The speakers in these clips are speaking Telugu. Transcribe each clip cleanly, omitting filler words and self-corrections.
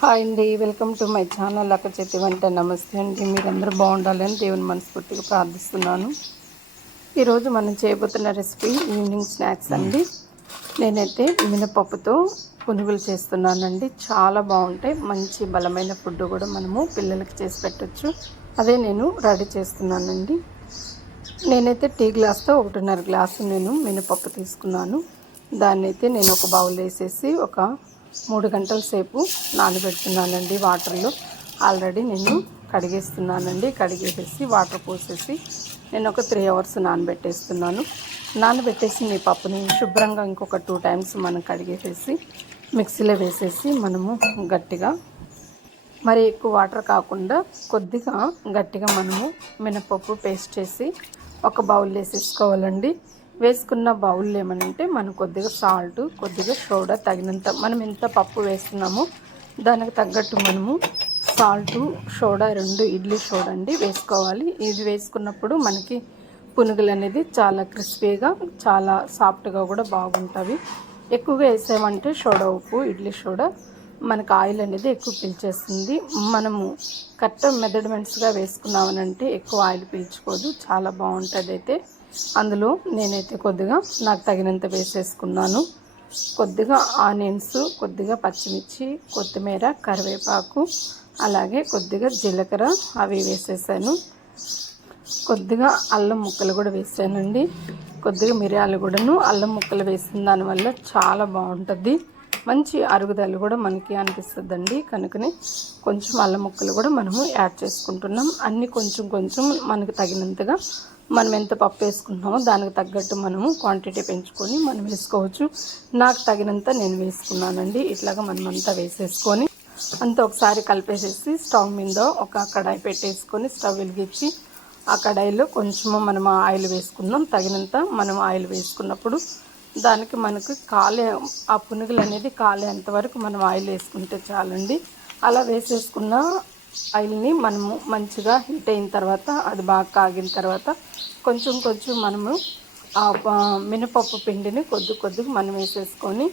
హాయ్ అండి, వెల్కమ్ టు మై ఛానల్ అక్క చేతి వంట. నమస్తే అండి. మీరందరూ బాగుండాలని దేవుని మనస్ఫూర్తిగా ప్రార్థిస్తున్నాను. ఈరోజు మనం చేయబోతున్న రెసిపీ ఈవినింగ్ స్నాక్స్ అండి. నేనైతే మినపప్పుతో పునుగులు చేస్తున్నానండి. చాలా బాగుంటాయి. మంచి బలమైన ఫుడ్ కూడా మనము పిల్లలకి చేసి పెట్టచ్చు. అదే నేను రెడీ చేస్తున్నానండి. నేనైతే టీ గ్లాస్తో 1.5 గ్లాసు నేను మినపప్పు తీసుకున్నాను. దాన్ని అయితే నేను ఒక బౌల్ వేసేసి ఒక 3 గంటల సేపు నానబెడుతున్నానండి వాటర్లో. ఆల్రెడీ నేను కడిగేస్తున్నానండి. కడిగేసేసి వాటర్ పోసేసి నేను ఒక 3 అవర్స్ నానబెట్టేస్తున్నాను. నానబెట్టేసి మీ పప్పుని శుభ్రంగా ఇంకొక 2 టైమ్స్ మనం కడిగేసేసి మిక్సీలో వేసేసి మనము గట్టిగా, మరి ఎక్కువ వాటర్ కాకుండా కొద్దిగా గట్టిగా మనము మినపప్పు పేస్ట్ చేసి ఒక బౌల్ వేసేసుకోవాలండి. వేసుకున్న బౌల్ ఏమనంటే మనం కొద్దిగా సాల్ట్, కొద్దిగా సోడా తగినంత, మనం ఎంత పప్పు వేస్తున్నామో దానికి తగ్గట్టు మనము సాల్టు, సోడా 2 ఇడ్లీ సోడా అండి వేసుకోవాలి. ఇది వేసుకున్నప్పుడు మనకి పునుగులు అనేది చాలా క్రిస్పీగా, చాలా సాఫ్ట్గా కూడా బాగుంటాయి. ఎక్కువగా వేసామంటే సోడా ఉప్పు, ఇడ్లీ సోడా మనకు ఆయిల్ అనేది ఎక్కువ పీల్చేస్తుంది. మనము కరెక్ట్ మెజర్మెంట్స్గా వేసుకున్నామనంటే ఎక్కువ ఆయిల్ పీల్చుకోదు, చాలా బాగుంటుంది. అయితే అందులో నేనైతే కొద్దిగా నాకు తగినంత వేసేసుకున్నాను. కొద్దిగా ఆనియన్స్, కొద్దిగా పచ్చిమిర్చి, కొత్తిమీర, కరివేపాకు, అలాగే కొద్దిగా జీలకర్ర అవి వేసేసాను. కొద్దిగా అల్లం ముక్కలు కూడా వేసానండి. కొద్దిగా మిరియాలు కూడాను అల్లం ముక్కలు వేసిన దానివల్ల చాలా బాగుంటుంది. మంచి అరుగుదల కూడా మనకి అనిపిస్తుందండి. కనుకనే కొంచెం అల్లం ముక్కలు కూడా మనము యాడ్ చేసుకుంటున్నాం. అన్నీ కొంచెం కొంచెం మనకు తగినంతగా, మనం ఎంత పప్పు వేసుకుంటున్నామో దానికి తగ్గట్టు మనము క్వాంటిటీ పెంచుకొని మనం వేసుకోవచ్చు. నాకు తగినంత నేను వేసుకున్నానండి. ఇట్లాగా మనం అంతా వేసేసుకొని అంతా ఒకసారి కలిపేసేసి స్టవ్ మీద ఒక కడాయి పెట్టేసుకొని స్టవ్ వెలిగించి ఆ కడాయిలో కొంచెము మనం ఆయిల్ వేసుకుందాం. తగినంత మనం ఆయిల్ వేసుకున్నప్పుడు దానికి మనకు ఆ పునుగులు అనేది కాలేంత వరకు మనం ఆయిల్ వేసుకుంటే చాలండి. అలా వేసేసుకున్న ఆయిల్ని మనము మంచిగా హీట్ అయిన తర్వాత, అది బాగా కాగిన తర్వాత కొంచెం కొంచెం మనము ఆ మినపప్పు పిండిని కొద్దిగా మనం వేసేసుకొని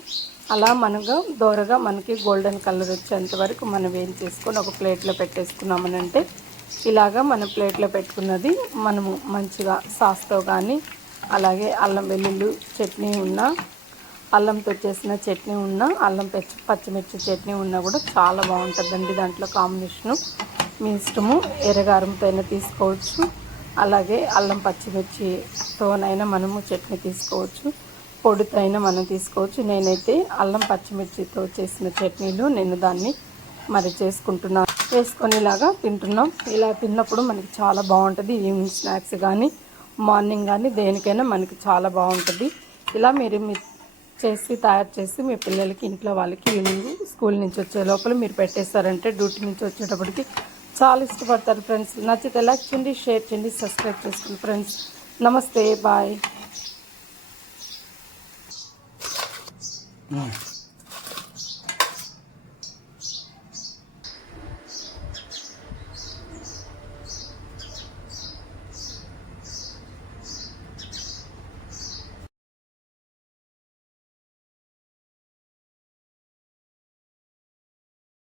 అలా మనగా దోరగా మనకి గోల్డెన్ కలర్ వచ్చేంత వరకు మనం వేయించేసుకొని ఒక ప్లేట్లో పెట్టేసుకున్నామనంటే, ఇలాగా మన ప్లేట్లో పెట్టుకున్నది మనము మంచిగా సాస్తో కానీ, అలాగే అల్లం వెల్లుల్లి చట్నీ ఉన్నా, అల్లంతో చేసిన చట్నీ ఉన్నా, పచ్చిమిర్చి చట్నీ ఉన్నా కూడా చాలా బాగుంటుందండి. దాంట్లో కాంబినేషను మీ ఇష్టము. ఎర్రగారంతో అయినా తీసుకోవచ్చు, అలాగే అల్లం పచ్చిమిర్చితోనైనా మనము చట్నీ తీసుకోవచ్చు, పొడితో అయినా మనం తీసుకోవచ్చు. నేనైతే అల్లం పచ్చిమిర్చితో చేసిన చట్నీలో నేను దాన్ని మరి చేసుకుంటున్నాను. వేసుకొని ఇలాగా తింటున్నాం. ఇలా తిన్నప్పుడు మనకి చాలా బాగుంటుంది. ఈవినింగ్ స్నాక్స్ కానీ, మార్నింగ్ కానీ దేనికైనా మనకి చాలా బాగుంటుంది. ఇలా మీరు తయారు చేసి మీ పిల్లలకి, ఇంట్లో వాళ్ళకి ఈవినింగ్ స్కూల్ నుంచి వచ్చే లోపల మీరు పెట్టేస్తారంటే డ్యూటీ నుంచి వచ్చేటప్పటికి చాలా ఇష్టపడతారు ఫ్రెండ్స్. నచ్చితే లైక్ చేయండి, షేర్ చేయండి, సబ్స్క్రైబ్ చేసుకోండి ఫ్రెండ్స్. నమస్తే, బాయ్.